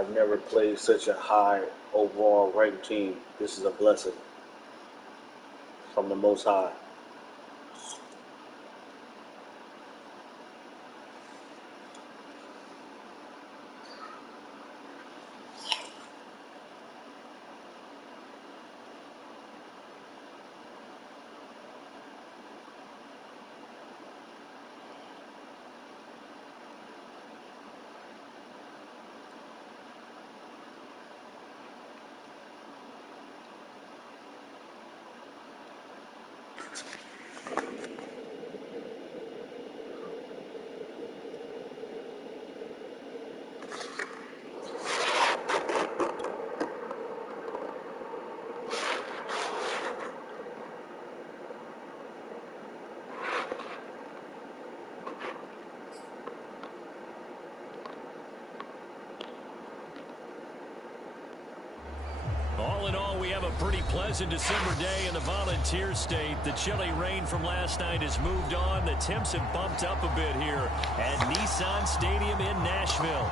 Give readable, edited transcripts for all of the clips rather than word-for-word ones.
I've never played such a high overall ranked team. This is a blessing from the Most High. All in all, we have a pretty pleasant December day in the Volunteer State. The chilly rain from last night has moved on. The temps have bumped up a bit here at Nissan Stadium in Nashville.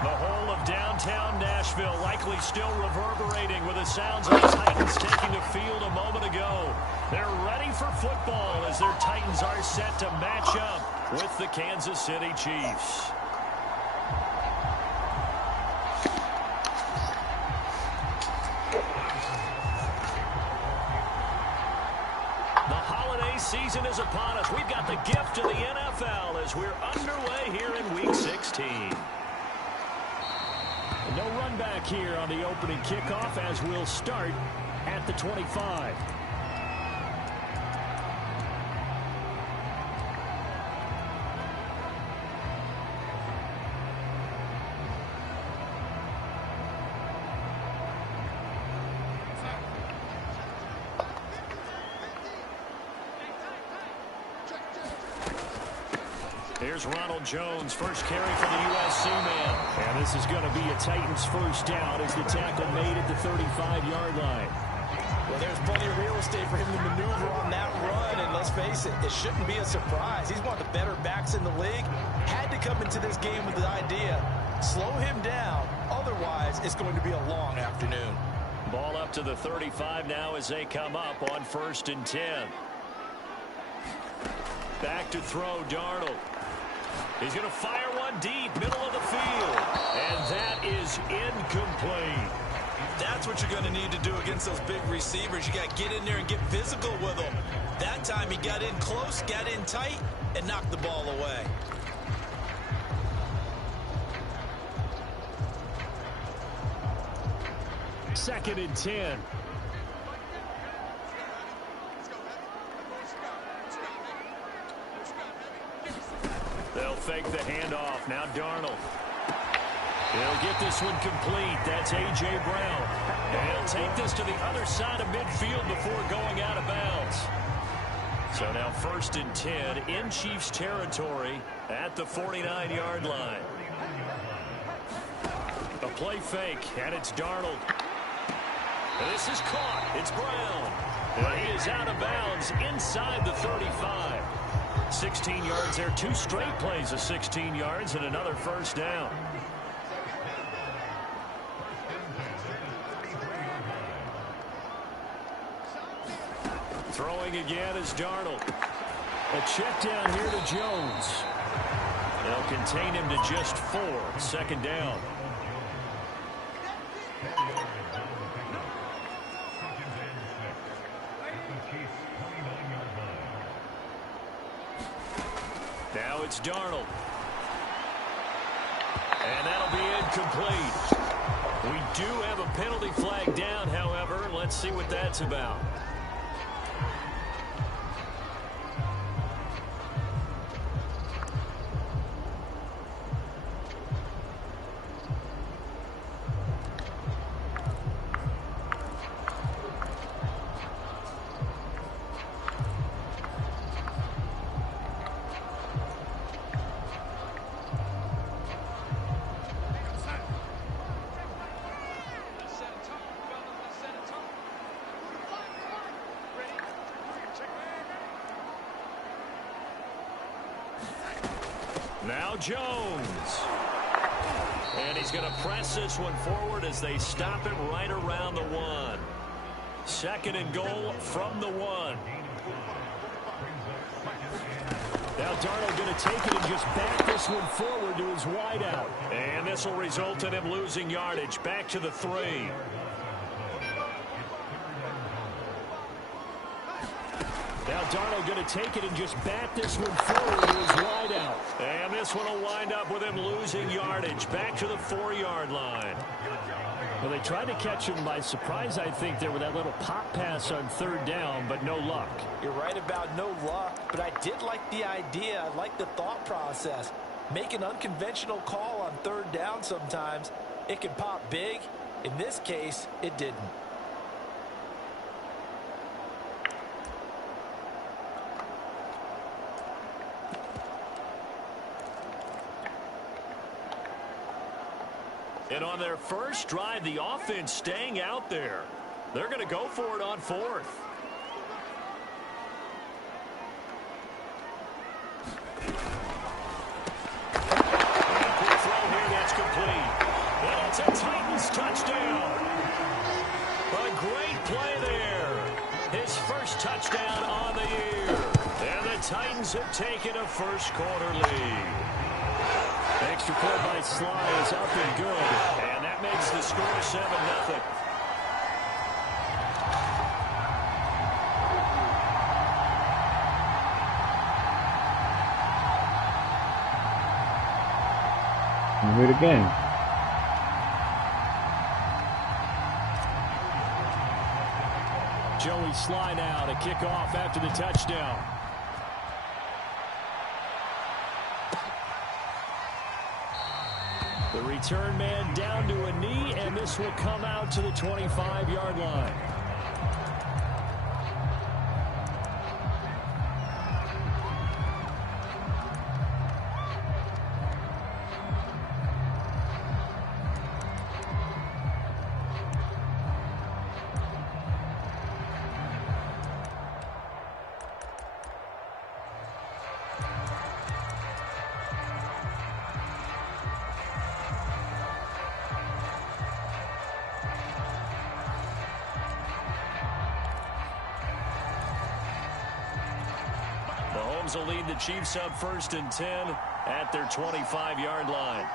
The whole of downtown Nashville likely still reverberating with the sounds of the Titans taking the field a moment ago. They're ready for football as their Titans are set to match up with the Kansas City Chiefs. Season is upon us. We've got the gift of the NFL as we're underway here in Week 16. No run back here on the opening kickoff as we'll start at the 25. Here's Ronald Jones, first carry for the USC man. And this is going to be a Titans first down as the tackle made at the 35-yard line. Well, there's plenty of real estate for him to maneuver on that run. And let's face it, it shouldn't be a surprise. He's one of the better backs in the league. Had to come into this game with the idea, slow him down. Otherwise, it's going to be a long afternoon. Ball up to the 35 now as they come up on 1st and 10. Back to throw, Darnold. He's going to fire one deep, middle of the field. And that is incomplete. That's what you're going to need to do against those big receivers. You got to get in there and get physical with them. That time he got in close, got in tight, and knocked the ball away. Second and 10. They'll fake the handoff. Now Darnold. He'll get this one complete. That's A.J. Brown. And he'll take this to the other side of midfield before going out of bounds. So now 1st and 10 in Chiefs territory at the 49-yard line. A play fake, and it's Darnold. This is caught. It's Brown. And he is out of bounds inside the 35. 16 yards there. 2 straight plays of 16 yards and another first down. Throwing again is Darnold. A check down here to Jones. They'll contain him to just 4. 2nd down. Now it's Darnold. And that'll be incomplete. We do have a penalty flag down, however. Let's see what that's about. Now Jones. And he's going to press this one forward as they stop it right around the 1. 2nd and goal from the 1. Now Darnold going to take it and just back this one forward to his wideout. And this will result in him losing yardage back to the 3. Now Darnold going to take it and just back this one forward to his wideout. And this one will wind up with him losing yardage back to the 4-yard line. Well, they tried to catch him by surprise, I think, there with that little pop pass on 3rd down, but no luck. You're right about no luck, but I did like the idea. I like the thought process. Make an unconventional call on 3rd down sometimes. It can pop big. In this case, it didn't. And on their first drive, the offense staying out there. They're going to go for it on 4th. And quick throw here, that's complete. And it's a Titans touchdown. A great play there. His first touchdown on the year. And the Titans have taken a first-quarter lead. Extra point by Sly is up and good. And that makes the score 7-0. Do it again. Joey Sly now to kick off after the touchdown. The return man down to a knee, and this will come out to the 25-yard line. Mahomes will lead the Chiefs up 1st and 10 at their 25-yard line.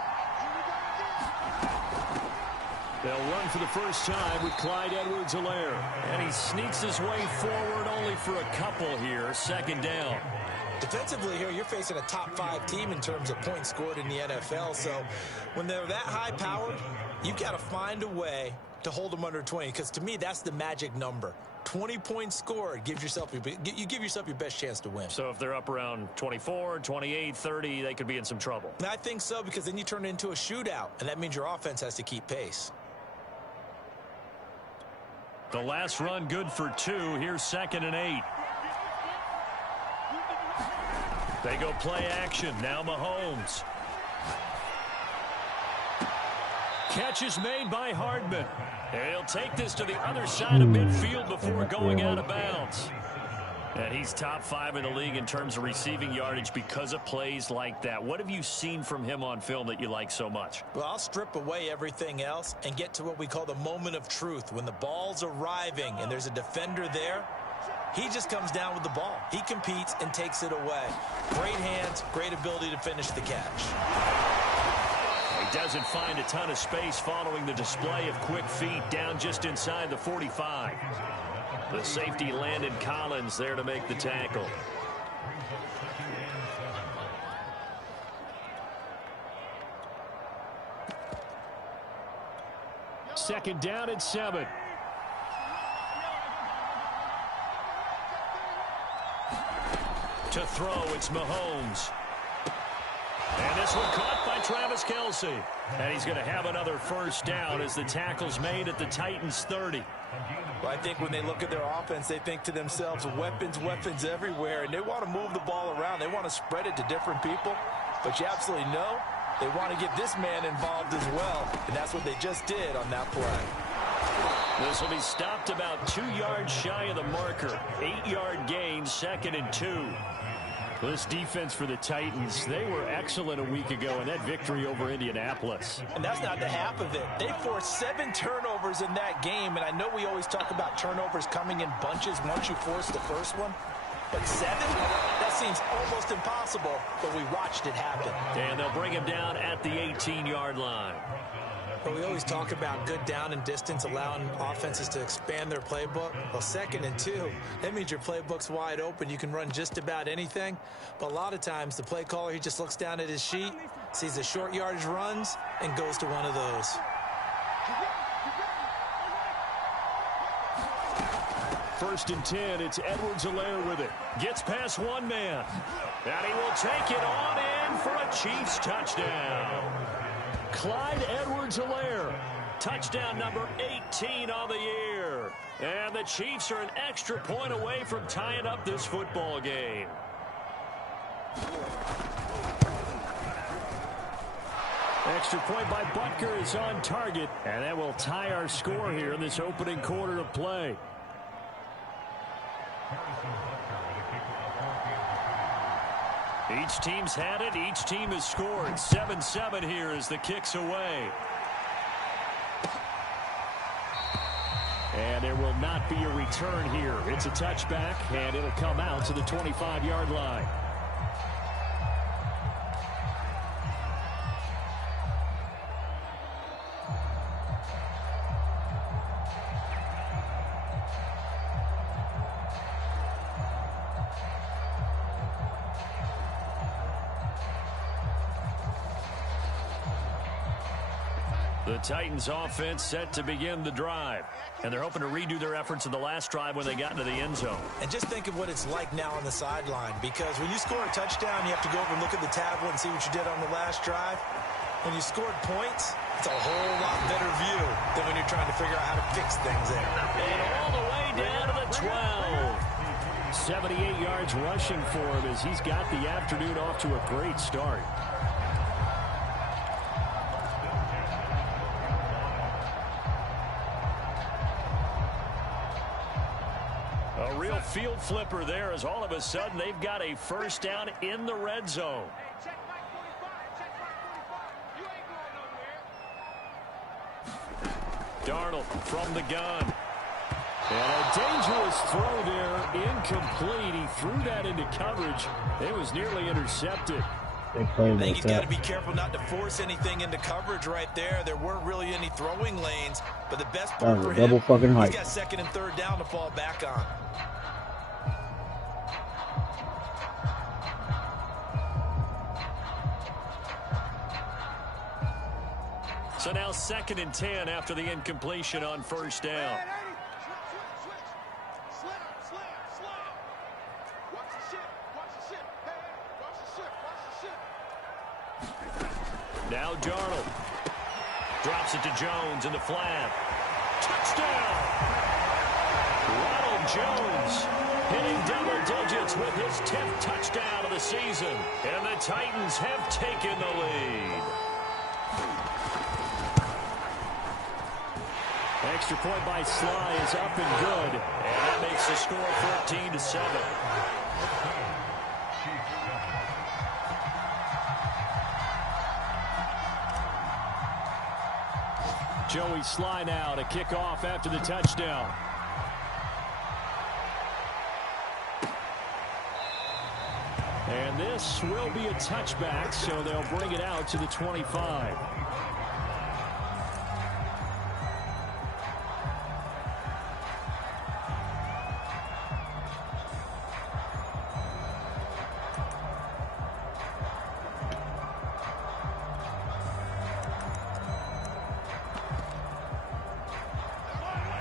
They'll run for the first time with Clyde Edwards-Helaire. And he sneaks his way forward only for a couple here. 2nd down. Defensively here, you're facing a top-5 team in terms of points scored in the NFL. So when they're that high-powered, you've got to find a way to hold them under 20. Because to me, that's the magic number. 20 points scored, you give yourself your best chance to win. So if they're up around 24, 28, 30, they could be in some trouble. And I think so, because then you turn it into a shootout, and that means your offense has to keep pace. The last run good for 2. Here's 2nd and 8. They go play action. Now Mahomes. Catch is made by Hardman. And he'll take this to the other side of midfield before going out of bounds. And he's top 5 in the league in terms of receiving yardage because of plays like that. What have you seen from him on film that you like so much? Well, I'll strip away everything else and get to what we call the moment of truth. When the ball's arriving and there's a defender there, he just comes down with the ball. He competes and takes it away. Great hands, great ability to finish the catch. He doesn't find a ton of space following the display of quick feet down just inside the 45. The safety Landon Collins there to make the tackle. Second down and 7. To throw, it's Mahomes. And this one caught by Travis Kelce. And he's going to have another first down as the tackle's made at the Titans 30. Well, I think when they look at their offense, they think to themselves, weapons, weapons everywhere. And they want to move the ball around. They want to spread it to different people. But you absolutely know they want to get this man involved as well. And that's what they just did on that play. This will be stopped about 2 yards shy of the marker. 8-yard gain, 2nd and 2. This defense for the Titans, they were excellent a week ago in that victory over Indianapolis. And that's not the half of it. They forced 7 turnovers in that game, and I know we always talk about turnovers coming in bunches once you force the first one. But 7? That seems almost impossible, but we watched it happen. And they'll bring him down at the 18-yard line. But we always talk about good down and distance, allowing offenses to expand their playbook. Well, 2nd and 2, that means your playbook's wide open. You can run just about anything. But a lot of times, the play caller, he just looks down at his sheet, sees the short yardage runs, and goes to one of those. First and 10, it's Edwards-Helaire with it. Gets past one man. And he will take it on in for a Chiefs touchdown. Clyde Edwards-Helaire, touchdown number 18 on the year. And the Chiefs are an extra point away from tying up this football game. Extra point by Butker is on target, and that will tie our score here in this opening quarter of play. Each team's had it. Each team has scored. 7-7 here as the kick's away. And there will not be a return here. It's a touchback, and it'll come out to the 25-yard line. The Titans offense set to begin the drive. And they're hoping to redo their efforts in the last drive when they got into the end zone. And just think of what it's like now on the sideline. Because when you score a touchdown, you have to go over and look at the tablet and see what you did on the last drive. When you scored points, it's a whole lot better view than when you're trying to figure out how to fix things there. And all the way down to the 12. 78 yards rushing for him as he's got the afternoon off to a great start. A real field flipper there as all of a sudden they've got a first down in the red zone. Darnold from the gun. And a dangerous throw there, incomplete. He threw that into coverage. It was nearly intercepted. They play I think like he's got to that. be careful not to force anything into coverage right there. There weren't really any throwing lanes, but the best part That was for a him, double fucking he's hike. got 2nd and 3rd down to fall back on. So now 2nd and 10 after the incompletion on first down. Now Darnold drops it to Jones in the flat. Touchdown! Ronald Jones hitting double digits with his 10th touchdown of the season. And the Titans have taken the lead. Extra point by Sly is up and good. And that makes the score 14-7. Joey Sly now to kick off after the touchdown. And this will be a touchback, so they'll bring it out to the 25.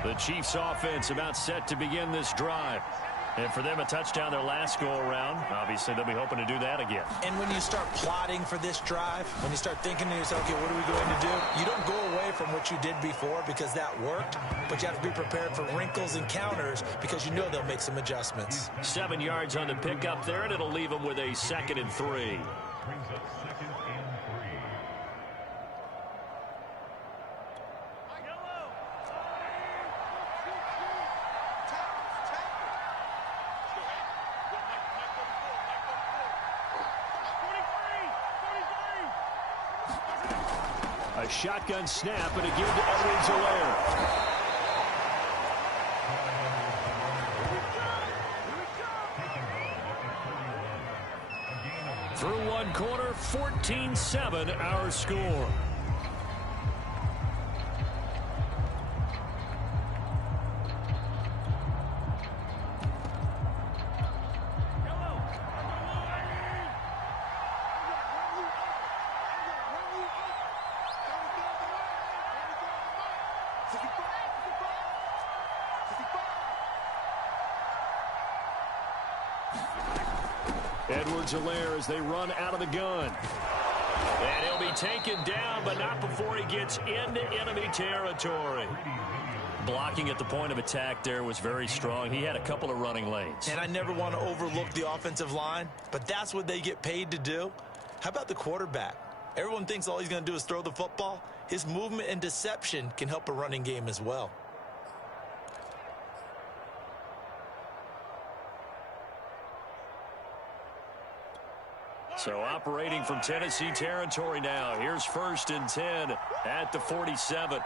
The Chiefs offense about set to begin this drive. And for them, a touchdown their last go-around. Obviously, they'll be hoping to do that again. And when you start plotting for this drive, when you start thinking to yourself, okay, what are we going to do? You don't go away from what you did before because that worked, but you have to be prepared for wrinkles and counters because you know they'll make some adjustments. 7 yards on the pickup there, and it'll leave them with a 2nd and 3. A shotgun snap and a give to Edwards-Helaire. Through one quarter, 14-7 our score. Edwards-Helaire as they run out of the gun. And he'll be taken down, but not before he gets into enemy territory. Blocking at the point of attack there was very strong. He had a couple of running lanes. And I never want to overlook the offensive line, but that's what they get paid to do. How about the quarterback? Everyone thinks all he's going to do is throw the football. His movement and deception can help a running game as well. So operating from Tennessee territory now. Here's 1st and 10 at the 47.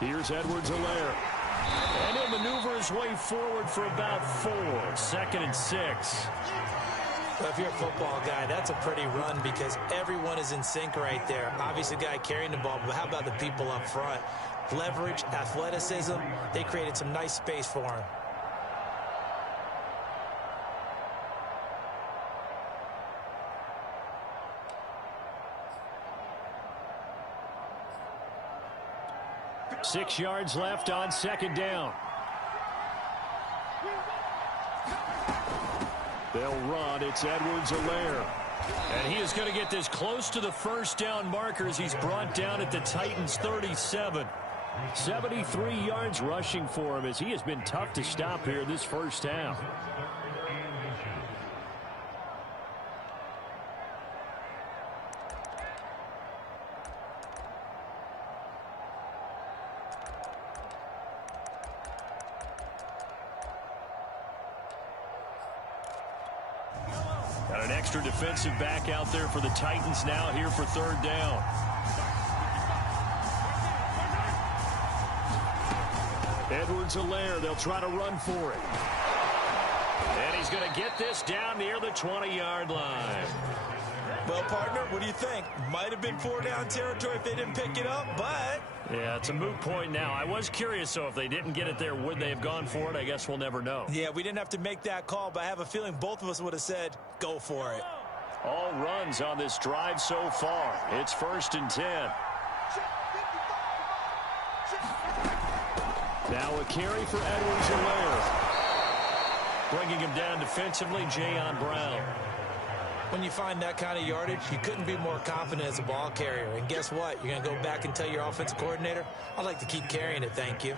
Here's Edwards-Helaire. And he'll maneuver his way forward for about 4. 2nd and 6. Well, if you're a football guy, that's a pretty run because everyone is in sync right there. Obviously, the guy carrying the ball, but how about the people up front? Leverage, athleticism, they created some nice space for him. Six yards left on 2nd down. They'll run. It's Edwards-Helaire. And he is going to get this close to the 1st down markers. He's brought down at the Titans' 37. 73 yards rushing for him as he has been tough to stop here this 1st half. Got an extra defensive back out there for the Titans now here for 3rd down. Edwards-Helaire, they'll try to run for it. And he's going to get this down near the 20-yard line. Well, partner, what do you think? Might have been 4-down territory if they didn't pick it up, but... Yeah, it's a moot point now. I was curious, so if they didn't get it there, would they have gone for it? I guess we'll never know. Yeah, we didn't have to make that call, but I have a feeling both of us would have said, go for it. All runs on this drive so far. It's 1st and 10. Now a carry for Edwards-Helaire. Bringing him down defensively, Jayon Brown. When you find that kind of yardage, you couldn't be more confident as a ball carrier. And guess what? You're going to go back and tell your offensive coordinator, I'd like to keep carrying it, thank you.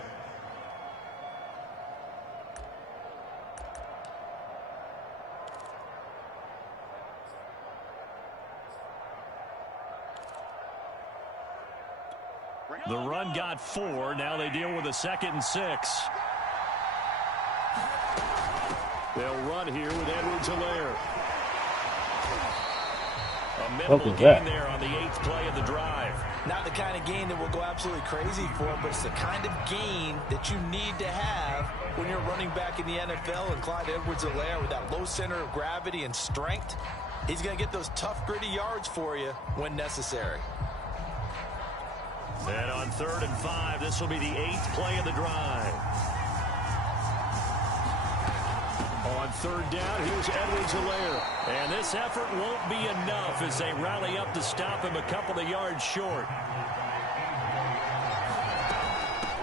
The run got 4. Now they deal with a 2nd and 6. They'll run here with Edwards-Helaire. A minimal gain there on the 8th play of the drive. Not the kind of gain that we'll go absolutely crazy for, but it's the kind of gain that you need to have when you're running back in the NFL. And Clyde Edwards-Helaire, with that low center of gravity and strength, he's going to get those tough, gritty yards for you when necessary. And on 3rd and 5, this will be the 8th play of the drive. On 3rd down, here's Edwards-Helaire. And this effort won't be enough as they rally up to stop him a couple of yards short.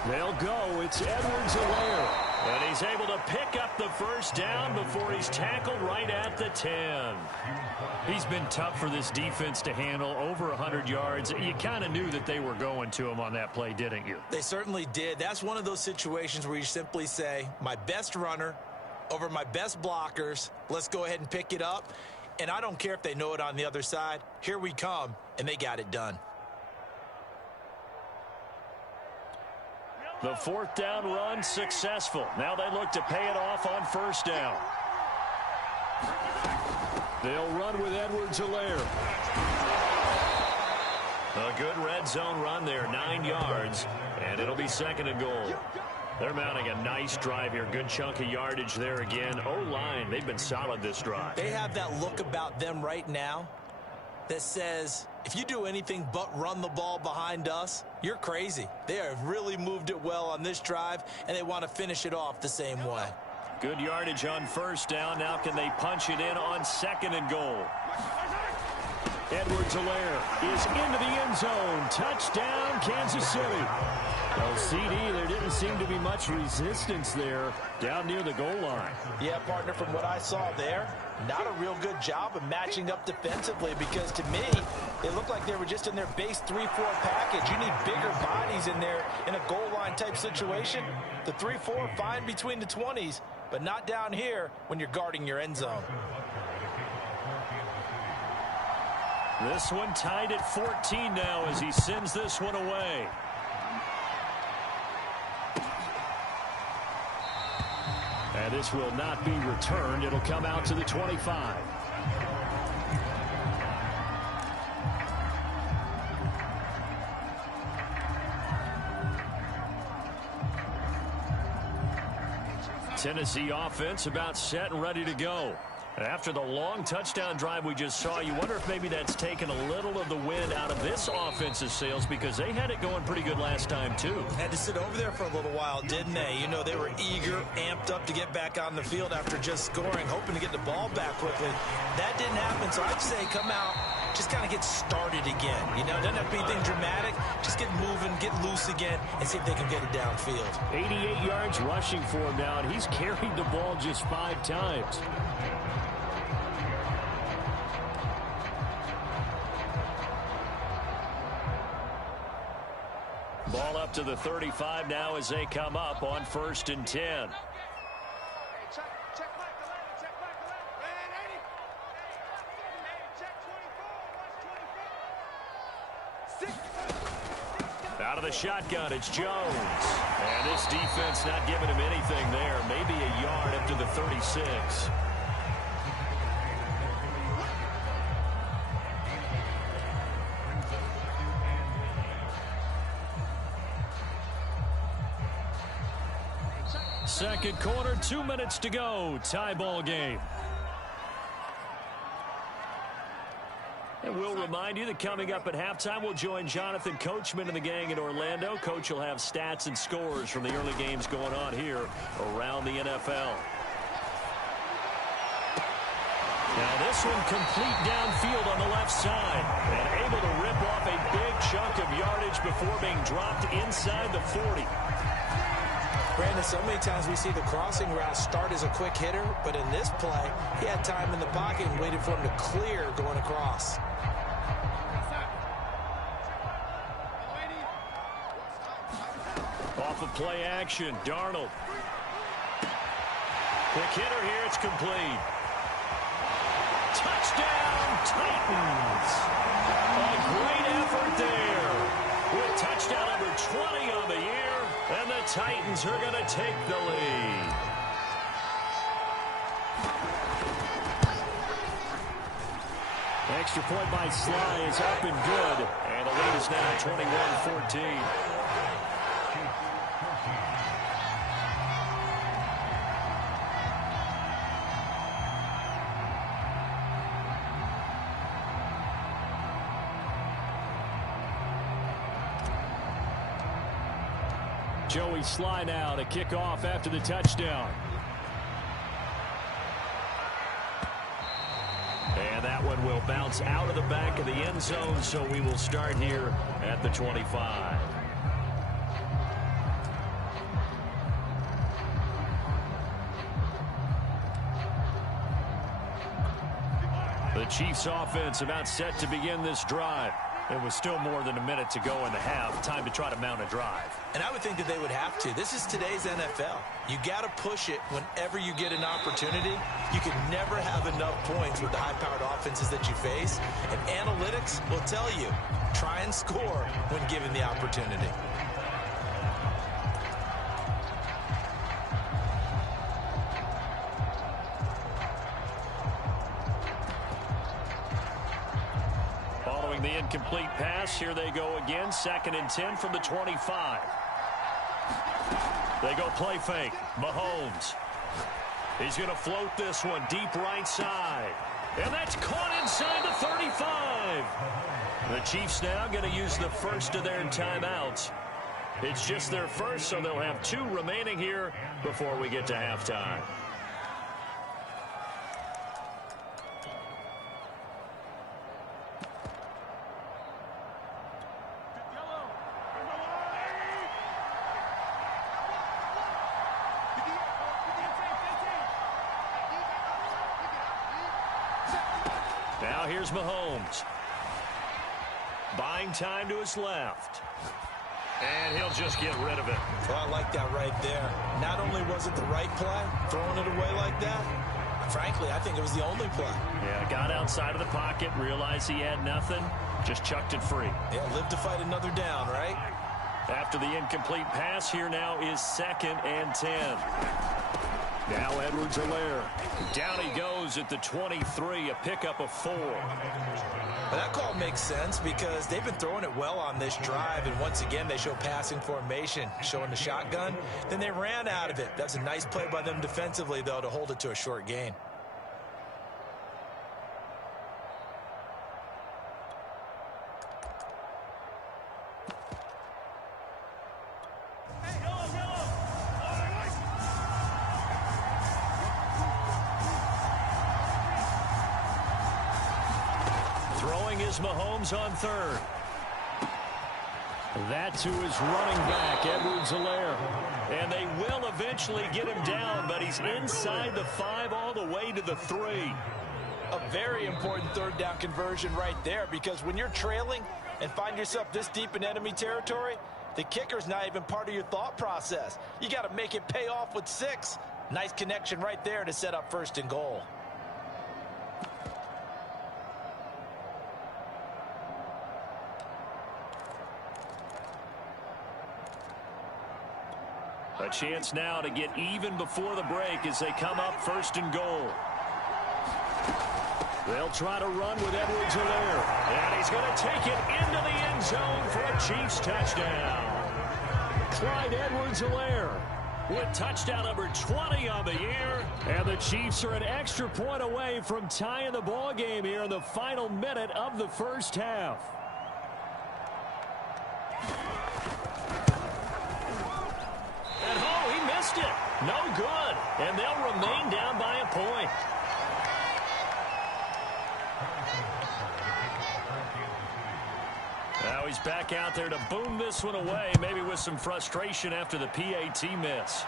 They'll go. It's Edwards-Helaire. And he's able to pick up the 1st down before he's tackled right at the 10. He's been tough for this defense to handle, over 100 yards. You kind of knew that they were going to him on that play, didn't you? They certainly did. That's one of those situations where you simply say, my best runner over my best blockers, let's go ahead and pick it up. And I don't care if they know it on the other side. Here we come, and they got it done. The fourth down run successful. Now they look to pay it off on first down. They'll run with Edwards-Helaire. A good red zone run there, 9 yards, and it'll be second and goal. They're mounting a nice drive here. Good chunk of yardage there again. O-line, they've been solid this drive. They have that look about them right now that says, if you do anything but run the ball behind us, you're crazy. They have really moved it well on this drive, and they want to finish it off the same way. Good yardage on first down. Now can they punch it in on second and goal? Edwards-Helaire is into the end zone. Touchdown, Kansas City. Well, CD, there didn't seem to be much resistance there down near the goal line. Yeah, partner, from what I saw there, not a real good job of matching up defensively because to me, it looked like they were just in their base 3-4 package. You need bigger bodies in there in a goal line type situation. The 3-4 fine between the 20s, but not down here when you're guarding your end zone. This one tied at 14 now as he sends this one away. And this will not be returned. It'll come out to the 25. Tennessee offense about set and ready to go. After the long touchdown drive we just saw, you wonder if maybe that's taken a little of the wind out of this offense's sails because they had it going pretty good last time, too. Had to sit over there for a little while, didn't they? You know, they were eager, amped up to get back on the field after just scoring, hoping to get the ball back quickly. That didn't happen, so I'd say come out, just kind of get started again. You know, it doesn't have to be anything dramatic. Just get moving, get loose again, and see if they can get it downfield. 88 yards rushing for him now, and he's carried the ball just 5 times. Ball up to the 35 now as they come up on 1st and 10. Out of the shotgun, it's Jones. And this defense not giving him anything there. Maybe a yard up to the 36. Second quarter, 2 minutes to go. Tie ball game. And we'll remind you that coming up at halftime, we'll join Jonathan Coachman and the gang in Orlando. Coach will have stats and scores from the early games going on here around the NFL. Now this one complete downfield on the left side. And able to rip off a big chunk of yardage before being dropped inside the 40. Brandon, so many times we see the crossing route start as a quick hitter, but in this play, he had time in the pocket and waited for him to clear going across. Off of play action, Darnold. Quick hitter here, it's complete. Touchdown, Titans. A great effort there. With touchdown number 20 on the year, and the Titans are going to take the lead. Extra point by Sly is up and good. And the lead is now 21-14. Joey Sly now to kick off after the touchdown. And that one will bounce out of the back of the end zone, so we will start here at the 25. The Chiefs offense about set to begin this drive. It was still more than a minute to go in the half. Time to try to mount a drive. And I would think that they would have to. This is today's NFL. You got to push it whenever you get an opportunity. You can never have enough points with the high-powered offenses that you face. And analytics will tell you, try and score when given the opportunity. the incomplete pass. Here they go again. 2nd and 10 from the 25. They go play fake. Mahomes. He's going to float this one deep right side. And that's caught inside the 35. The Chiefs now going to use the first of their timeouts. It's just their first, so they'll have 2 remaining here before we get to halftime. Now here's Mahomes. Buying time to his left. And he'll just get rid of it. Well, I like that right there. Not only was it the right play, throwing it away like that, frankly, I think it was the only play. Yeah, got outside of the pocket, realized he had nothing, just chucked it free. Yeah, live to fight another down, right? After the incomplete pass, here now is 2nd and 10. Now Edwards-Helaire. Down he goes at the 23, a pickup of 4. But that call makes sense because they've been throwing it well on this drive, and once again they show passing formation, showing the shotgun. Then they ran out of it. That's a nice play by them defensively, though, to hold it to a short gain. Mahomes on 3rd. That to his running back, Edwards-Helaire. And they will eventually get him down, but he's inside the 5 all the way to the 3. A very important 3rd down conversion right there, because when you're trailing and find yourself this deep in enemy territory, the kicker's not even part of your thought process. You got to make it pay off with 6. Nice connection right there to set up 1st and goal. A chance now to get even before the break as they come up 1st and goal. They'll try to run with Edwards-Helaire. And he's going to take it into the end zone for a Chiefs touchdown. Clyde Edwards-Helaire with touchdown number 20 on the year. And the Chiefs are an extra point away from tying the ball game here in the final minute of the first half. No good, and they'll remain down by a point. Now he's back out there to boom this one away, maybe with some frustration after the PAT miss.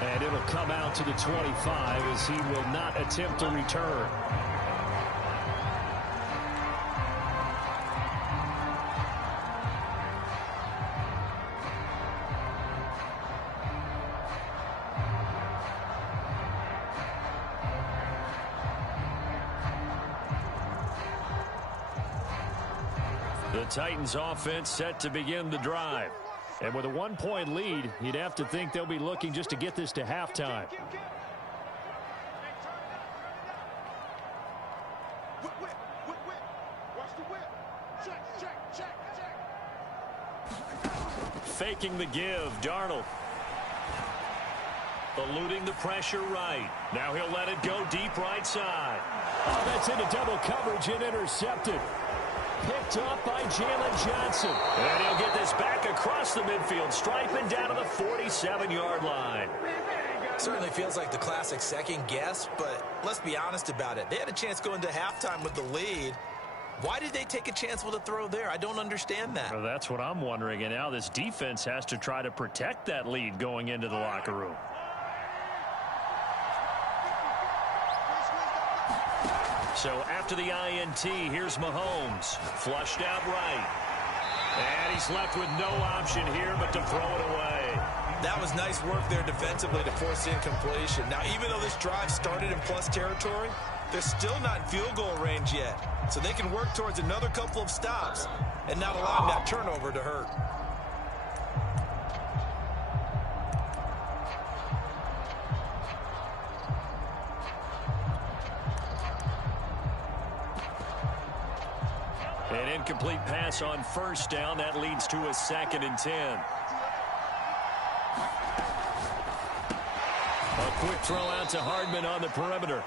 And it'll come out to the 25 as he will not attempt to return. The Titans offense set to begin the drive. And with a 1-point lead, you'd have to think they'll be looking just to get this to halftime. Faking the give, Darnold. Eluding the pressure right. Now he'll let it go deep right side. Oh, that's into double coverage and intercepted. Picked up by Jalen Johnson. And he'll get this back across the midfield stripe and down to the 47-yard line. Certainly feels like the classic second guess, but let's be honest about it. They had a chance going to halftime with the lead. Why did they take a chance with a throw there? I don't understand that. Well, that's what I'm wondering. And now this defense has to try to protect that lead going into the locker room. So after the INT, here's Mahomes. Flushed out right. And he's left with no option here but to throw it away. That was nice work there defensively to force incompletion. Now, even though this drive started in plus territory, they're still not in field goal range yet. So they can work towards another couple of stops and not allow that turnover to hurt. An incomplete pass on first down. That leads to a 2nd and 10. A quick throw out to Hardman on the perimeter.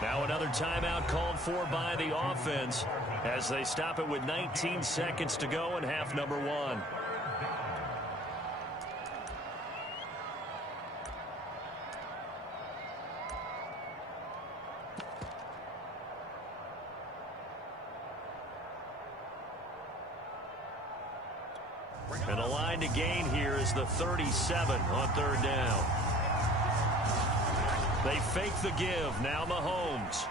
Now another timeout called for by the offense as they stop it with 19 seconds to go in half number 1. And the line to gain here is the 37 on 3rd down. They fake the give. Now Mahomes.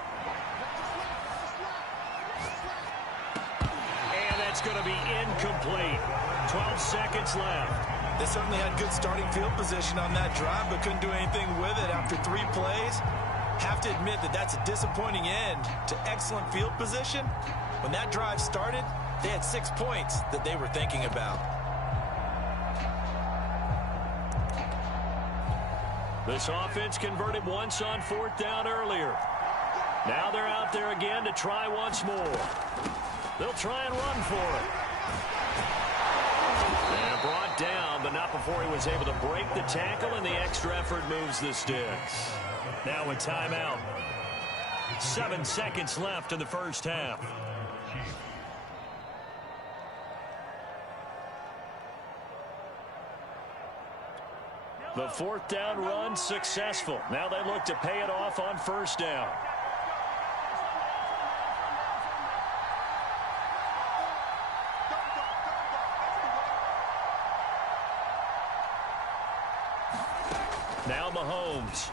And that's going to be incomplete. 12 seconds left. They certainly had good starting field position on that drive, but couldn't do anything with it after 3 plays. Have to admit that that's a disappointing end to excellent field position. When that drive started, they had 6 points that they were thinking about. This offense converted once on 4th down earlier. Now they're out there again to try once more. They'll try and run for it. And brought down, but not before he was able to break the tackle, and the extra effort moves the sticks. Now a timeout. 7 seconds left in the first half. The 4th down run successful. Now they look to pay it off on first down. Now Mahomes.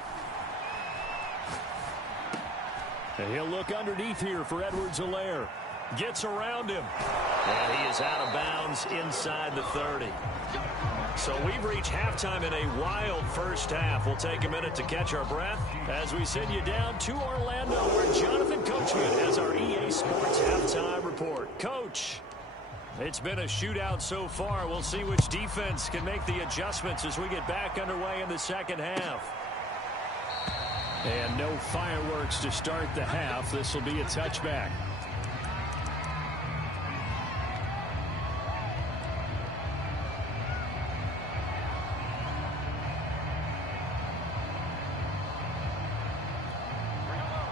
And he'll look underneath here for Edwards-Helaire. Gets around him. And he is out of bounds inside the 30. So we've reached halftime in a wild first half. We'll take a minute to catch our breath as we send you down to Orlando, where Jonathan Coachman has our EA Sports halftime report. Coach, it's been a shootout so far. We'll see which defense can make the adjustments as we get back underway in the second half. And no fireworks to start the half. This will be a touchback.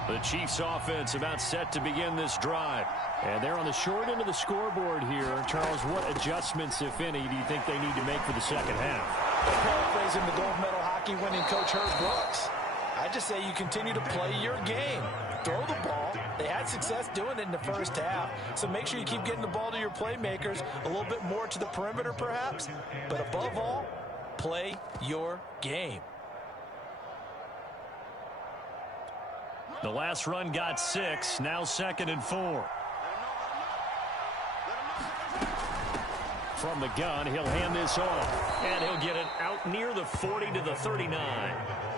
The Chiefs offense about set to begin this drive. And they're on the short end of the scoreboard here. Charles, what adjustments, if any, do you think they need to make for the second half? Paraphrasing the gold medal hockey winning coach Herb Brooks, I just say you continue to play your game. Throw the ball. They had success doing it in the first half. So make sure you keep getting the ball to your playmakers, a little bit more to the perimeter perhaps. But above all, play your game. The last run got 6. Now 2nd and 4. From the gun, he'll hand this off. And he'll get it out near the 40 to the 39.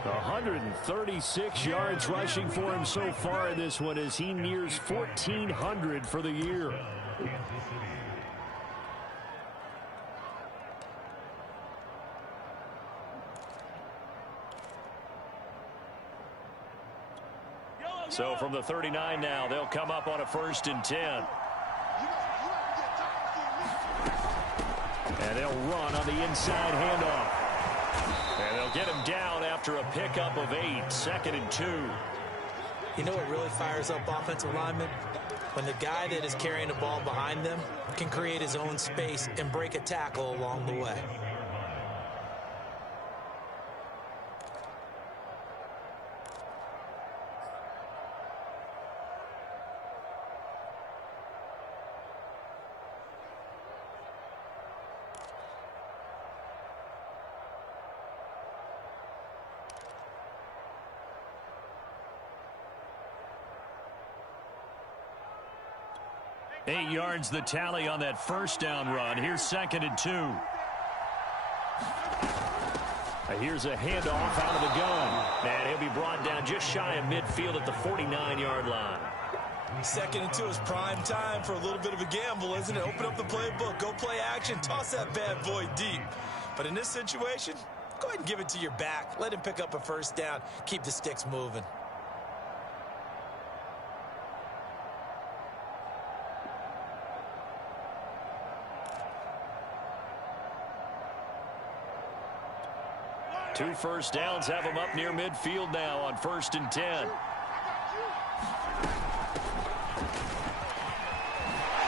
136 yards rushing for him so far in this one as he nears 1,400 for the year. So from the 39 now, they'll come up on a 1st and 10. And they'll run on the inside handoff. And they'll get him down after a pickup of 8. 2nd and 2. You know what really fires up offensive linemen? When the guy that is carrying the ball behind them can create his own space and break a tackle along the way. Eight yards the tally on that 1st down run. Here's 2nd and 2. Here's a handoff out of the gun. And he'll be brought down just shy of midfield at the 49-yard line. 2nd and 2 is prime time for a little bit of a gamble, isn't it? Open up the playbook, go play action, toss that bad boy deep. But in this situation, go ahead and give it to your back. Let him pick up a 1st down. Keep the sticks moving. 2 first downs have them up near midfield now on 1st and 10.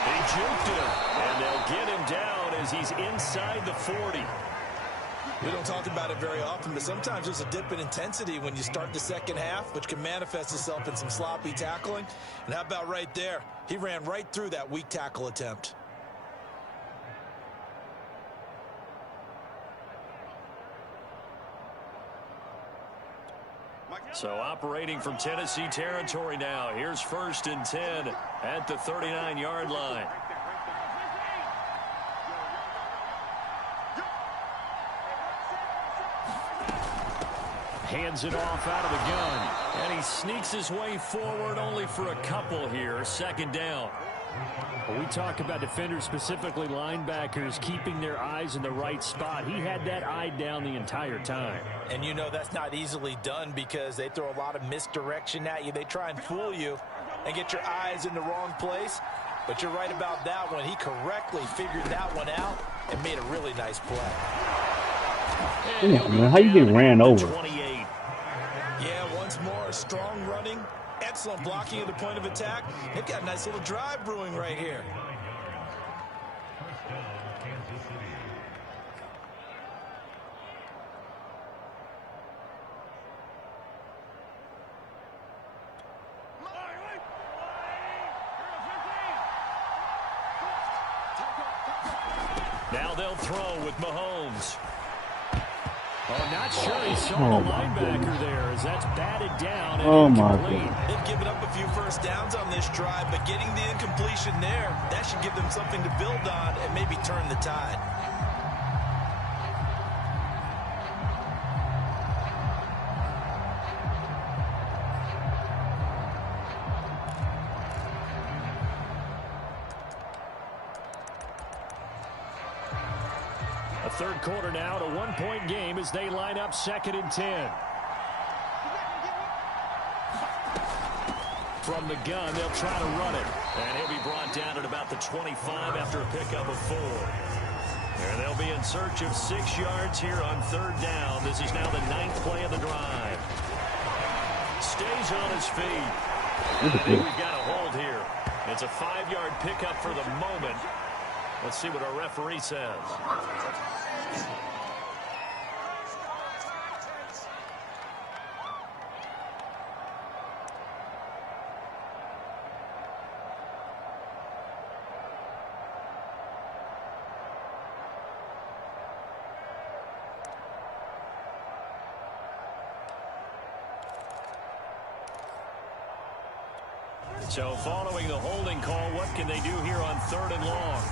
They juked him, and they'll get him down as he's inside the 40. We don't talk about it very often, but sometimes there's a dip in intensity when you start the second half, which can manifest itself in some sloppy tackling. And how about right there? He ran right through that weak tackle attempt. So operating from Tennessee territory now. Here's 1st and 10 at the 39-yard line. Hands it off out of the gun. And he sneaks his way forward only for a couple here. 2nd down. When we talk about defenders, specifically linebackers, keeping their eyes in the right spot, he had that eye down the entire time. And you know that's not easily done because they throw a lot of misdirection at you. They try and fool you and get your eyes in the wrong place. But you're right about that one. He correctly figured that one out and made a really nice play. Come on, man. How you get ran over? 28. Yeah, once more, strong running. Excellent blocking at the point of attack. They've got a nice little drive brewing right here. Now they'll throw with Mahomes. Oh, not sure he saw the linebacker there as that's batted down and incomplete. They've given up a few first downs on this drive, but getting the incompletion there, that should give them something to build on and maybe turn the tide. A third quarter now, to 1-point game as they line up 2nd and 10. From the gun, they'll try to run it. And he'll be brought down at about the 25 after a pickup of 4. And they'll be in search of 6 yards here on 3rd down. This is now the 9th play of the drive. Stays on his feet. I think we've got a hold here. It's a 5-yard pickup for the moment. Let's see what our referee says. So following the holding call, what can they do here on 3rd and long?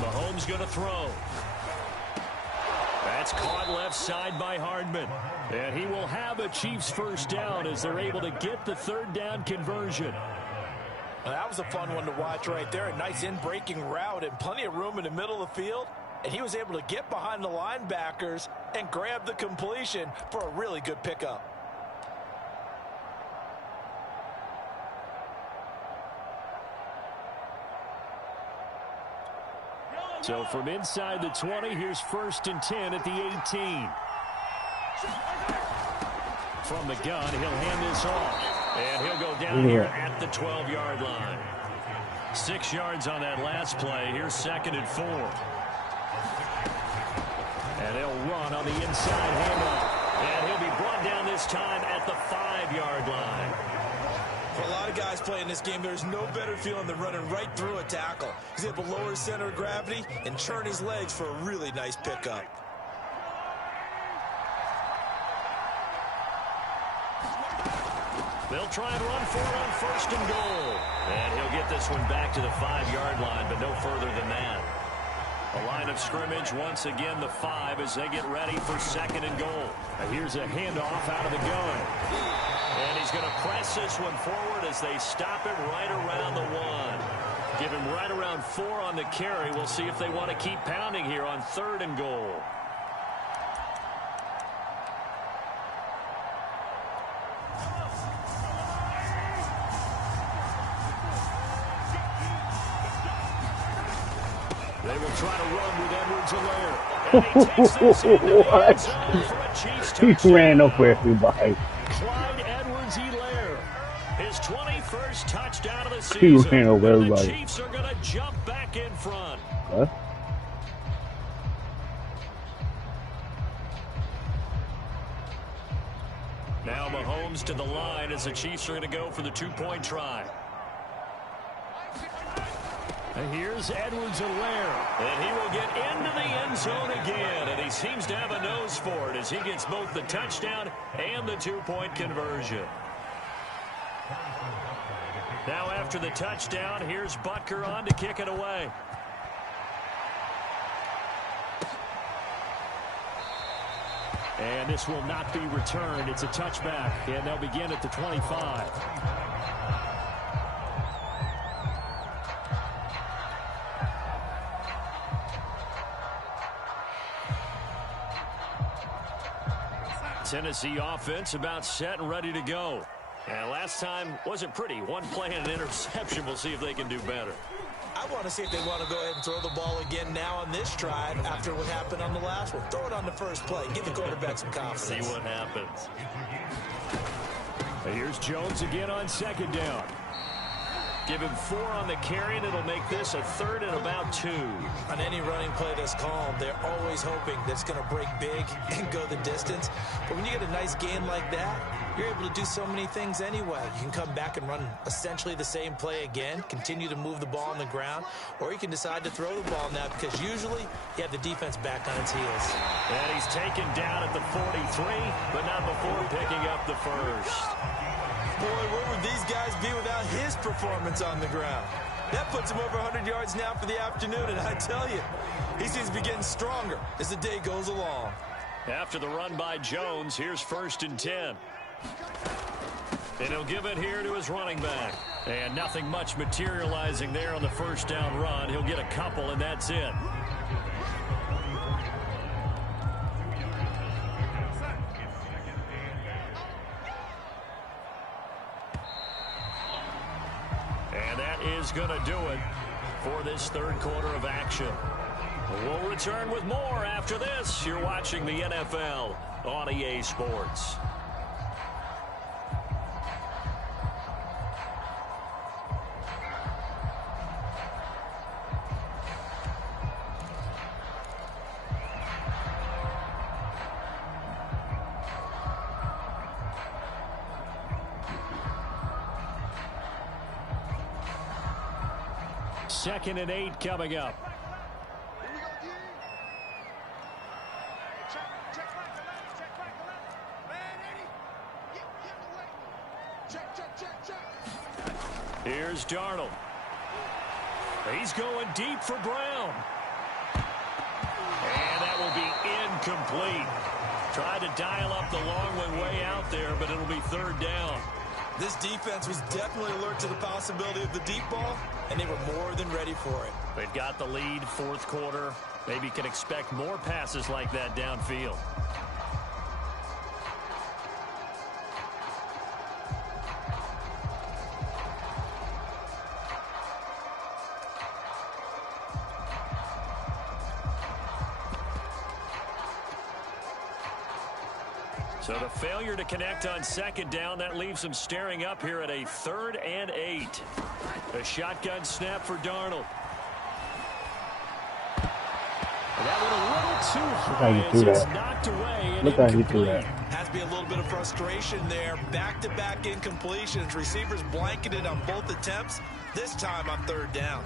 Mahomes going to throw. That's caught left side by Hardman. And he will have a Chiefs first down as they're able to get the 3rd down conversion. Well, that was a fun one to watch right there. A nice in-breaking route and plenty of room in the middle of the field. And he was able to get behind the linebackers and grab the completion for a really good pickup. So from inside the 20, here's 1st and 10 at the 18. From the gun, he'll hand this off. And he'll go down here at the 12-yard line. 6 yards on that last play. Here's 2nd and 4. And they'll run on the inside handoff. And he'll be brought down this time at the 5-yard line. For a lot of guys playing this game, there's no better feeling than running right through a tackle. He's able to lower his center of gravity and churn his legs for a really nice pickup. They'll try and run for it on 1st and goal. And he'll get this one back to the 5-yard line, but no further than that. A line of scrimmage once again, the 5, as they get ready for 2nd and goal. And here's a handoff out of the gun. And he's going to press this one forward as they stop him right around the 1. Give him right around 4 on the carry. We'll see if they want to keep pounding here on 3rd and goal. will try to run with Edwards-Helaire. And he takes this into the end zone for a Chiefs touchdown. He ran over everybody. Clyde Edwards-Helaire, his 21st touchdown of the He season. ran over And the everybody. Chiefs are going to jump back in front. What? Now Mahomes to the line as the Chiefs are going to go for the two-point try. And here's Edwards-Helaire, and he will get into the end zone again, and he seems to have a nose for it as he gets both the touchdown and the two-point conversion. Now after the touchdown, here's Butker on to kick it away. And this will not be returned. It's a touchback, and they'll begin at the 25. Tennessee offense about set and ready to go. And last time wasn't pretty. One play and an interception. We'll see if they can do better. I want to see if they want to go ahead and throw the ball again now on this drive after what happened on the last one. Throw it on the first play. Give the quarterback some confidence. See what happens. And here's Jones again on second down. Give him 4 on the carry, and it'll make this a 3rd and about 2. On any running play that's called, they're always hoping that it's going to break big and go the distance. But when you get a nice gain like that, you're able to do so many things anyway. You can come back and run essentially the same play again, continue to move the ball on the ground, or you can decide to throw the ball now because usually you have the defense back on its heels. And he's taken down at the 43, but not before picking up the first. Boy, where would these guys be without his performance on the ground? That puts him over 100 yards now for the afternoon, and I tell you, he seems to be getting stronger as the day goes along. After the run by Jones, here's 1st and 10. And he'll give it here to his running back. And nothing much materializing there on the first down run. He'll get a couple, and that's it. And that is going to do it for this third quarter of action. We'll return with more after this. You're watching the NFL on EA Sports. Second and 8 coming up. Here's Darnold. He's going deep for Brown. And that will be incomplete. Tried to dial up the long one way out there, but it'll be 3rd down. This defense was definitely alert to the possibility of the deep ball, and they were more than ready for it. They've got the lead, 4th quarter. Maybe can expect more passes like that downfield. So the failure to connect on second down, that leaves them staring up here at a 3rd and 8. A shotgun snap for Darnold. And that went a little too high as it's knocked away and Look how he incomplete. threw that. Has to be a little bit of frustration there. Back-to-back incompletions. Receivers blanketed on both attempts, this time on 3rd down.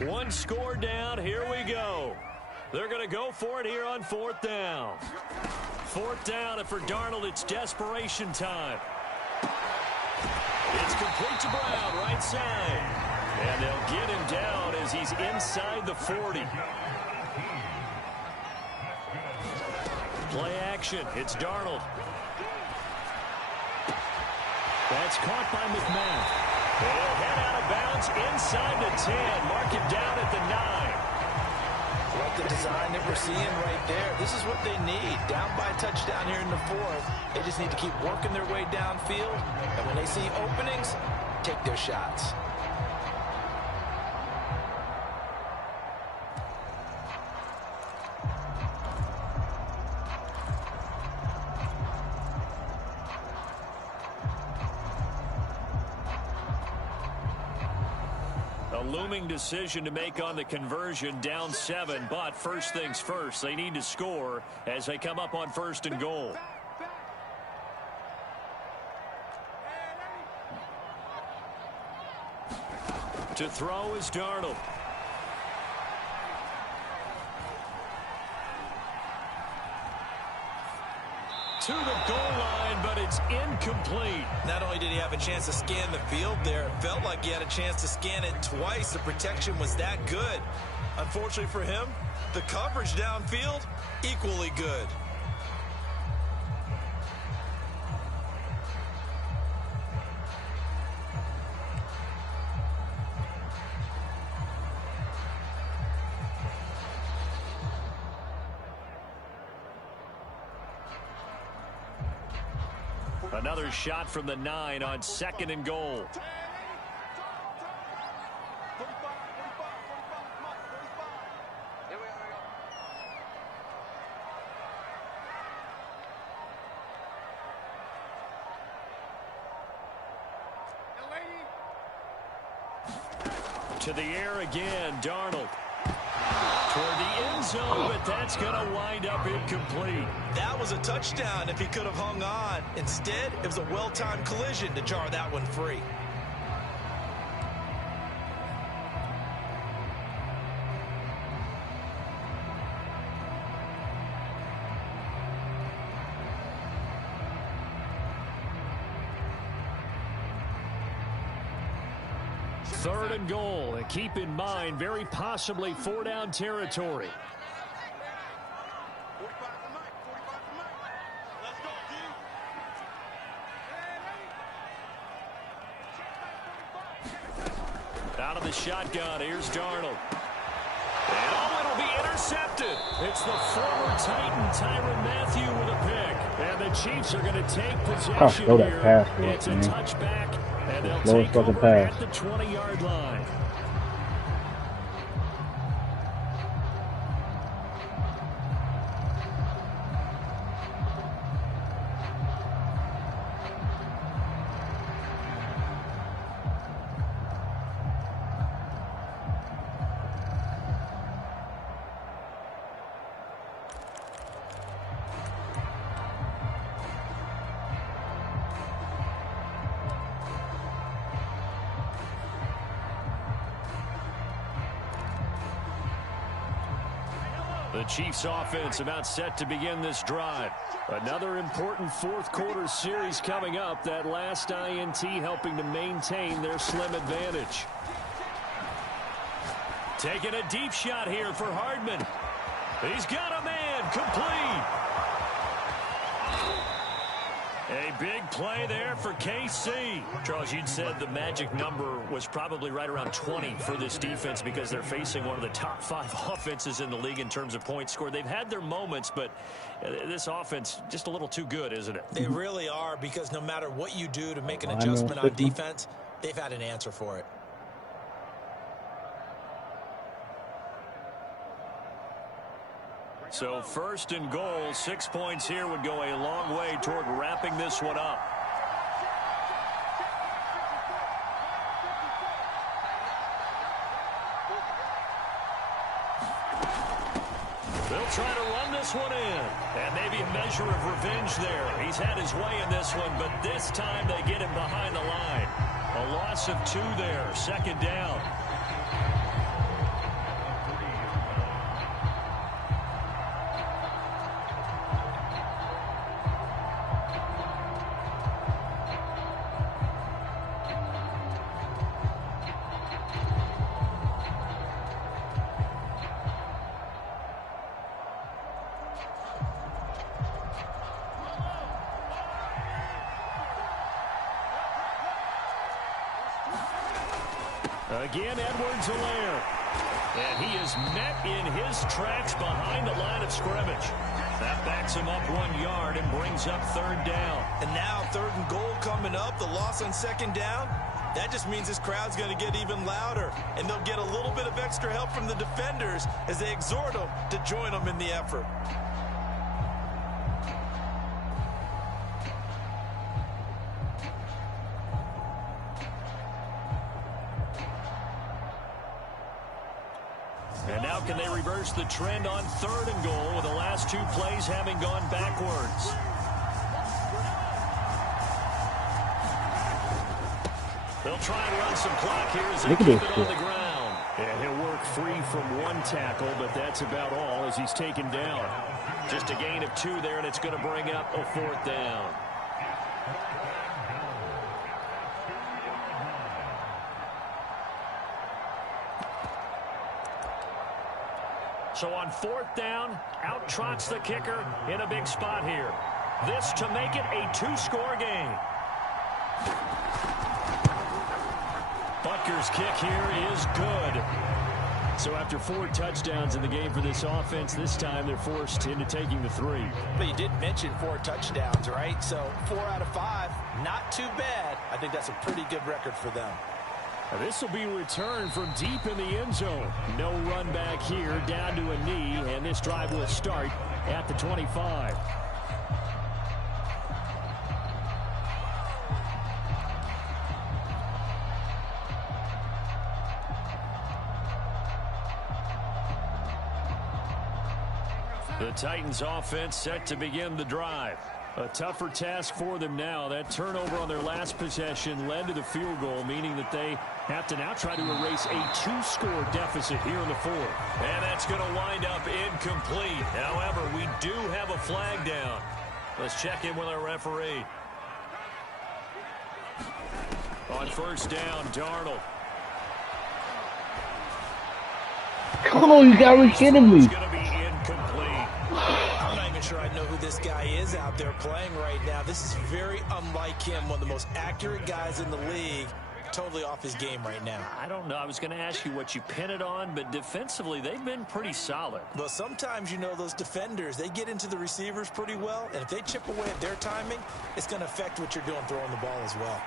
One score down. Here we go. They're going to go for it here on 4th down. 4th down, and for Darnold, it's desperation time. It's complete to Brown, right side. And they'll get him down as he's inside the 40. Play action. It's Darnold. That's caught by McMahon. He'll head out of bounds inside the 10. Mark him down at the 9. Like the design that we're seeing right there. This is what they need. Down by a touchdown here in the fourth. They just need to keep working their way downfield. And when they see openings, take their shots. Looming decision to make on the conversion, down 7, but first things first, they need to score as they come up on 1st and goal. To throw is Darnold. To the goal line, but it's incomplete. Not only did he have a chance to scan the field there, it felt like he had a chance to scan it twice. The protection was that good. Unfortunately for him, the coverage downfield, equally good. Another shot from the 9 on 2nd and goal. To the air again, Darnold. Toward the end zone, but that's going to wind up incomplete. That was a touchdown if he could have hung on. Instead, it was a well-timed collision to jar that one free. Third and goal, and keep in mind, very possibly 4-down territory. Out of the shotgun, here's Darnold. And it'll be intercepted. It's the former Titan, Tyrann Mathieu, with a pick. And the Chiefs are going to take possession here. It's a touchback. And they'll take over at the 20-yard line. The Chiefs offense about set to begin this drive. Another important fourth quarter series coming up. That last INT helping to maintain their slim advantage. Taking a deep shot here for Hardman. He's got a man, complete. A big play there for KC. Charles, you'd said the magic number was probably right around 20 for this defense because they're facing one of the top 5 offenses in the league in terms of points scored. They've had their moments, but this offense just a little too good, isn't it? They really are, because no matter what you do to make an adjustment on defense, they've had an answer for it. So 1st and goal, 6 points here would go a long way toward wrapping this one up. They'll try to run this one in. And maybe a measure of revenge there. He's had his way in this one, but this time they get him behind the line. A loss of 2 there, 2nd down. Again, Edwards-Helaire. And he is met in his tracks behind the line of scrimmage. That backs him up 1 yard and brings up 3rd down. And now 3rd and goal coming up. The loss on 2nd down. That just means this crowd's going to get even louder. And they'll get a little bit of extra help from the defenders as they exhort them to join them in the effort. And now can they reverse the trend on 3rd and goal with the last 2 plays having gone backwards? They'll try and run some clock here as they keep it on the ground. And he'll work free from 1 tackle, but that's about all as he's taken down. Just a gain of 2 there, and it's going to bring up a 4th down. So on 4th down, out trots the kicker in a big spot here. This to make it a 2-score game. Butker's kick here is good. So after 4 touchdowns in the game for this offense, this time they're forced into taking the 3. But you did mention 4 touchdowns, right? So 4 out of 5, not too bad. I think that's a pretty good record for them. This will be returned from deep in the end zone. No run back here, down to a knee, and this drive will start at the 25. The Titans offense set to begin the drive. A tougher task for them now. That turnover on their last possession led to the field goal, meaning that they have to now try to erase a 2-score deficit here in the 4th. And that's going to wind up incomplete. However, we do have a flag down. Let's check in with our referee. On 1st down, Darnold. Come on, you gotta be kidding me. It's going to be incomplete. I'm not even sure I know who this guy is out there playing right now. This is very unlike him, one of the most accurate guys in the league. Totally off his game right now. I don't know. I was going to ask you what you pin it on, but defensively, they've been pretty solid. Well, sometimes, you know, those defenders, they get into the receivers pretty well, and if they chip away at their timing, it's going to affect what you're doing throwing the ball as well.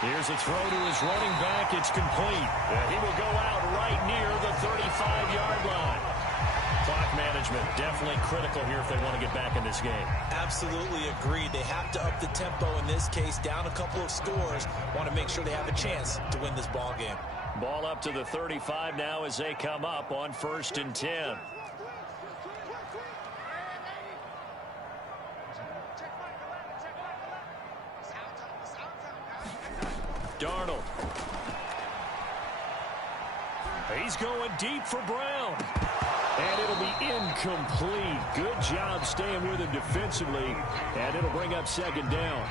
Here's a throw to his running back. It's complete. And he will go out right near the 35-yard line. Clock management definitely critical here if they want to get back in this game. Absolutely agreed. They have to up the tempo in this case, down a couple of scores. Want to make sure they have a chance to win this ball game. Ball up to the 35 now as they come up on 1st and 10. Darnold. He's going deep for Brown. And it'll be incomplete. Good job staying with him defensively. And it'll bring up 2nd down.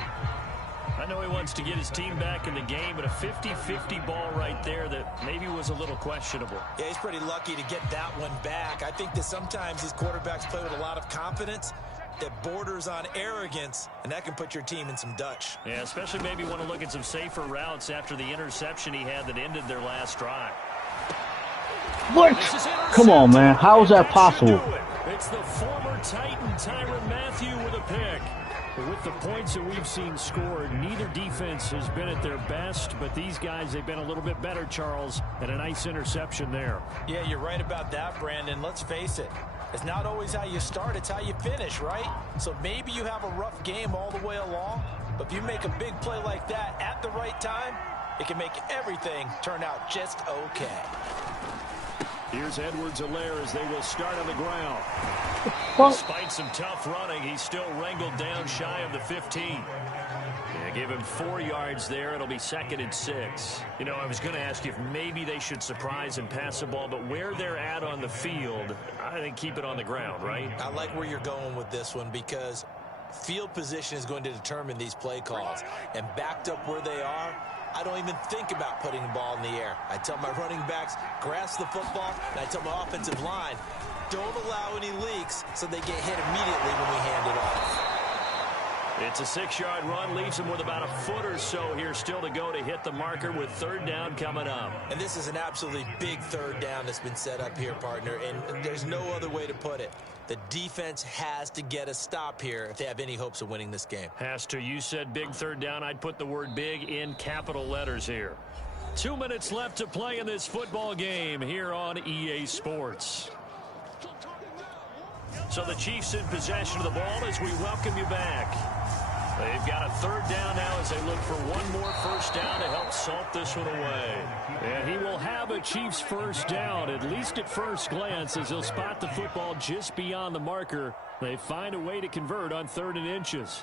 I know he wants to get his team back in the game, but a 50-50 ball right there that maybe was a little questionable. Yeah, he's pretty lucky to get that one back. I think that sometimes these quarterbacks play with a lot of confidence that borders on arrogance, and that can put your team in some Dutch. Yeah, especially maybe want to look at some safer routes after the interception he had that ended their last drive. What? Come on, man. How is that possible? It's the former Titan Tyrann Mathieu with a pick. With the points that we've seen scored, neither defense has been at their best, but these guys, they've been a little bit better, Charles, and a nice interception there. Yeah, you're right about that, Brandon. Let's face it. It's not always how you start, it's how you finish, right? So maybe you have a rough game all the way along, but if you make a big play like that at the right time, it can make everything turn out just okay. Here's Edwards-Helaire as they will start on the ground. Despite some tough running, he's still wrangled down shy of the 15. Yeah, give him 4 yards there. It'll be 2nd and 6. You know, I was going to ask you if maybe they should surprise and pass the ball, but where they're at on the field, I think keep it on the ground, right? I like where you're going with this one because field position is going to determine these play calls. And backed up where they are, I don't even think about putting the ball in the air. I tell my running backs, grasp the football, and I tell my offensive line, don't allow any leaks so they get hit immediately when we hand it off. It's a 6-yard run, leaves him with about a foot or so here still to go to hit the marker with third down coming up. And this is an absolutely big third down that's been set up here, partner, and there's no other way to put it. The defense has to get a stop here if they have any hopes of winning this game. Has to. You said big third down. I'd put the word big in capital letters here. 2 minutes left to play in this football game here on EA Sports. So the Chiefs in possession of the ball as we welcome you back. They've got a third down now as they look for one more first down to help salt this one away. And he will have a Chiefs first down, at least at first glance, as he'll spot the football just beyond the marker. They find a way to convert on 3rd and inches.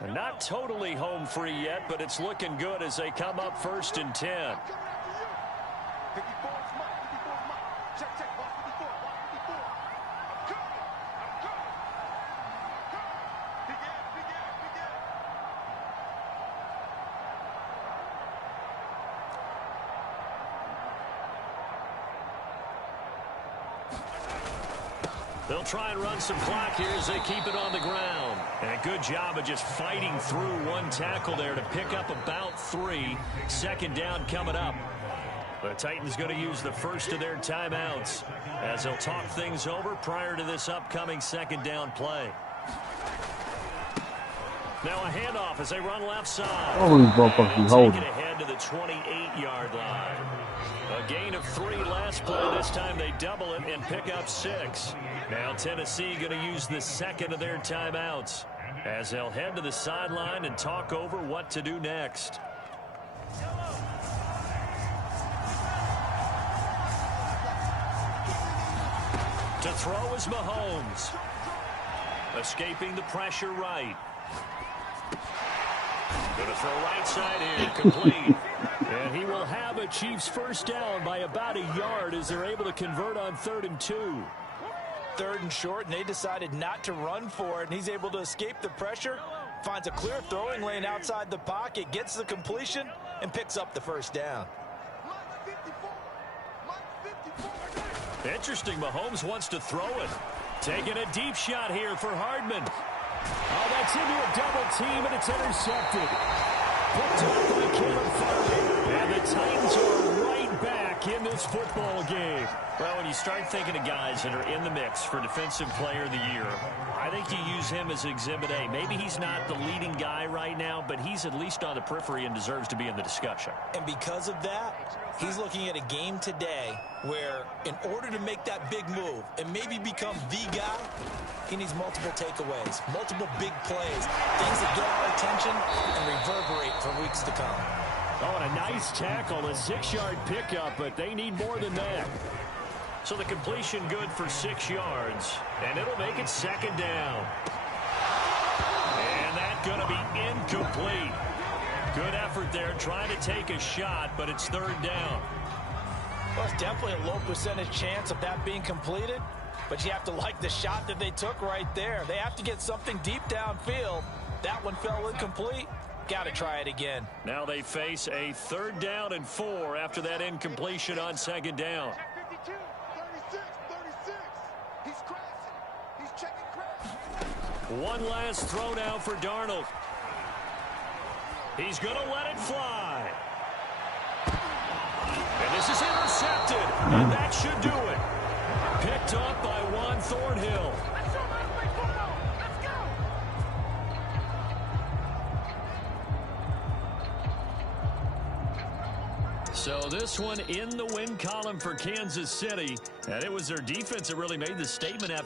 They're not totally home free yet, but it's looking good as they come up 1st and 10. They'll try and run some clock here as they keep it on the ground. And a good job of just fighting through one tackle there to pick up about 3. 2nd down coming up. The Titans going to use the first of their timeouts as they'll talk things over prior to this upcoming 2nd down play. Now a handoff as they run left side. Oh, he's motherfucking holding. Take it ahead to the 28-yard line. A gain of 3 last play. This time they double it and pick up 6. Now Tennessee going to use the 2nd of their timeouts as they'll head to the sideline and talk over what to do next. To throw is Mahomes. Escaping the pressure right. Going to throw right side in, complete. And he will have a Chiefs first down by about a yard as they're able to convert on 3rd and 2. 3rd and short, and they decided not to run for it, and he's able to escape the pressure, finds a clear throwing lane outside the pocket, gets the completion, and picks up the first down. Interesting, Mahomes wants to throw it. Taking a deep shot here for Hardman. Oh, that's into a double team, and it's intercepted. Picked up by Caleb Farley. And the Titans are right back in this football game. Well, when you start thinking of guys that are in the mix for Defensive Player of the Year, I think you use him as Exhibit A. Maybe he's not the leading guy right now, but he's at least on the periphery and deserves to be in the discussion. And because of that, he's looking at a game today where in order to make that big move and maybe become the guy, he needs multiple takeaways, multiple big plays, things that get our attention and reverberate for weeks to come. Oh, and a nice tackle, a 6-yard pickup, but they need more than that. So the completion good for 6 yards, and it'll make it 2nd down. And that's going to be incomplete. Good effort there, trying to take a shot, but it's 3rd down. Well, it's definitely a low percentage chance of that being completed, but you have to like the shot that they took right there. They have to get something deep downfield. That one fell incomplete. Got to try it again. Now they face a 3rd down and 4 after that incompletion on 2nd down. One last throw now for Darnold. He's going to let it fly. And this is intercepted. And that should do it. Picked up by Juan Thornhill. So this one in the win column for Kansas City. And it was their defense that really made the statement after.